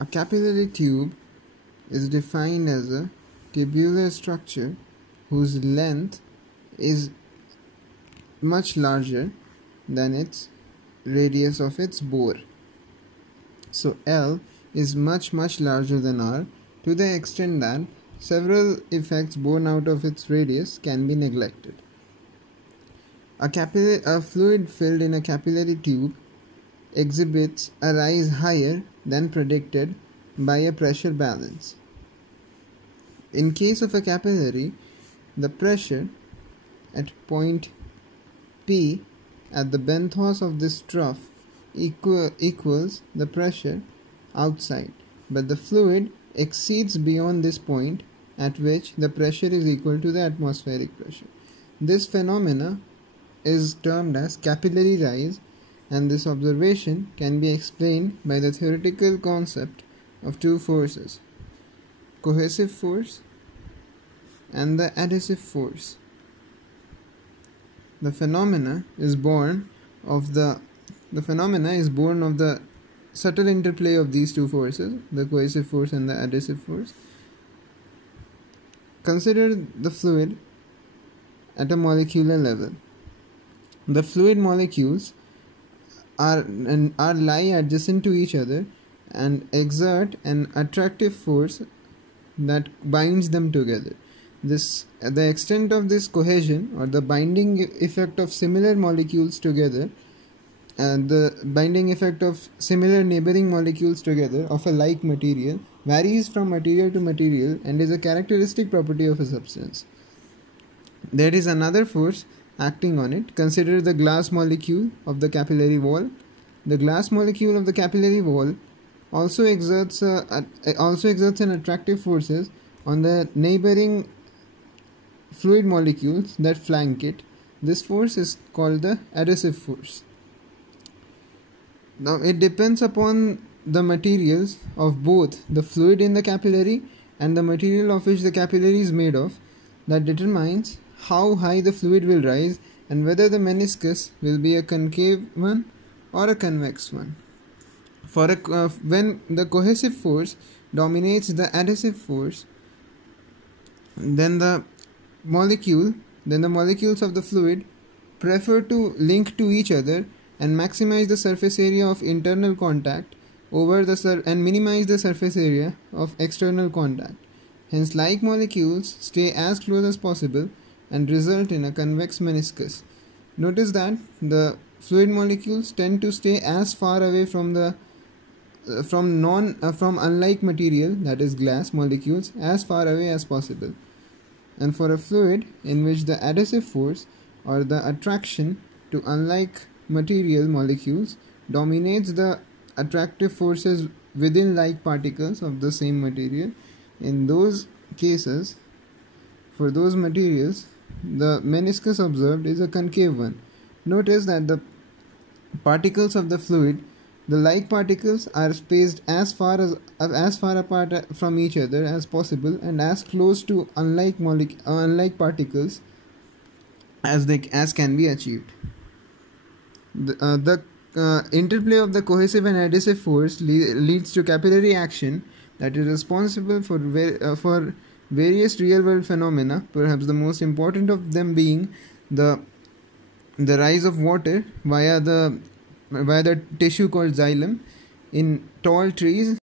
A capillary tube is defined as a tubular structure whose length is much larger than its radius of its bore. So L is much larger than R to the extent that several effects born out of its radius can be neglected. A fluid filled in a capillary tube exhibits a rise higher than predicted by a pressure balance. In case of a capillary, the pressure at point P at the benthos of this trough equals the pressure outside, but the fluid exceeds beyond this point at which the pressure is equal to the atmospheric pressure. This phenomena is termed as capillary rise, and this observation can be explained by the theoretical concept of two forces, cohesive force and the adhesive force. The phenomena is born of the subtle interplay of these two forces, the cohesive force and the adhesive force. Consider the fluid at a molecular level. The fluid molecules lie adjacent to each other and exert an attractive force that binds them together. The extent of this cohesion, or the binding effect of similar molecules together, and the binding effect of similar neighboring molecules together of a like material, varies from material to material and is a characteristic property of a substance. There is another force acting on it. Consider the glass molecule of the capillary wall. The glass molecule of the capillary wall also exerts an attractive forces on the neighboring fluid molecules that flank it. This force is called the adhesive force. Now it depends upon the materials of both the fluid in the capillary and the material of which the capillary is made of that determines how high the fluid will rise and whether the meniscus will be a concave one or a convex one. When the cohesive force dominates the adhesive force, then the molecules of the fluid prefer to link to each other and maximize the surface area of internal contact and minimize the surface area of external contact. Hence, like molecules stay as close as possible and result in a convex meniscus. Notice that the fluid molecules tend to stay as far away from unlike material, that is glass molecules, as far away as possible. And for a fluid in which the adhesive force, or the attraction to unlike material molecules, dominates the attractive forces within like particles of the same material, in those cases, for those materials, the meniscus observed is a concave one. Notice that the particles of the fluid, the like particles, are spaced as far apart from each other as possible and as close to unlike particles as can be achieved. The interplay of the cohesive and adhesive force leads to capillary action that is responsible for various real-world phenomena, perhaps the most important of them being the rise of water via the tissue called xylem in tall trees